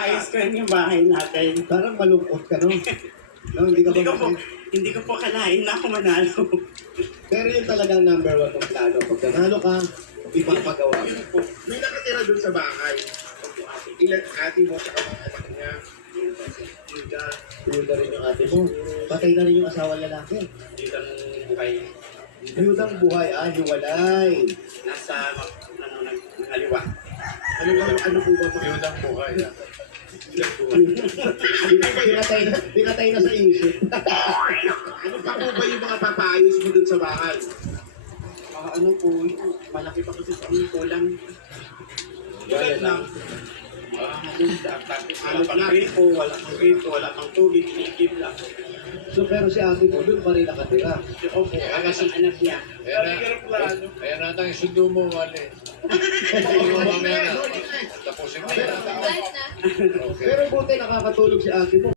Maayos ko rin yung bahay natin. Parang malungkot ka, no? No, hindi ka Hindi ko ba po, hindi ko po kalain na ako manalo. Pero yun talagang number one ng plano. Pag nanalo ka, ipapagawa. May nakatira dun sa bahay. Ilan ate mo sa mga anak niya. Tuyod na rin yung ate mo. Patay na rin yung asawa lalaki. Dito ang buhay. Tuyod ang buhay, hiwalay. Nasa, nangaliwa. Ano po ba ito? Yun ang buhay. Pinatay na sa isip. Ano pa po ba yung mga papaayos mo dun sa bahay? Ano po, malaki pa kasi sa aming kulang. Tulad na. Wala pang gripo, wala pang gripo, wala pang tubig, inikip lang. So pero si ate mo, doon pa rin nakatira. Opo, agas ang anak niya. Kaya natin yung sundo mo, Wale. Mamaya na. Tapusin mo na. Pero buti nakakatulog si ate mo.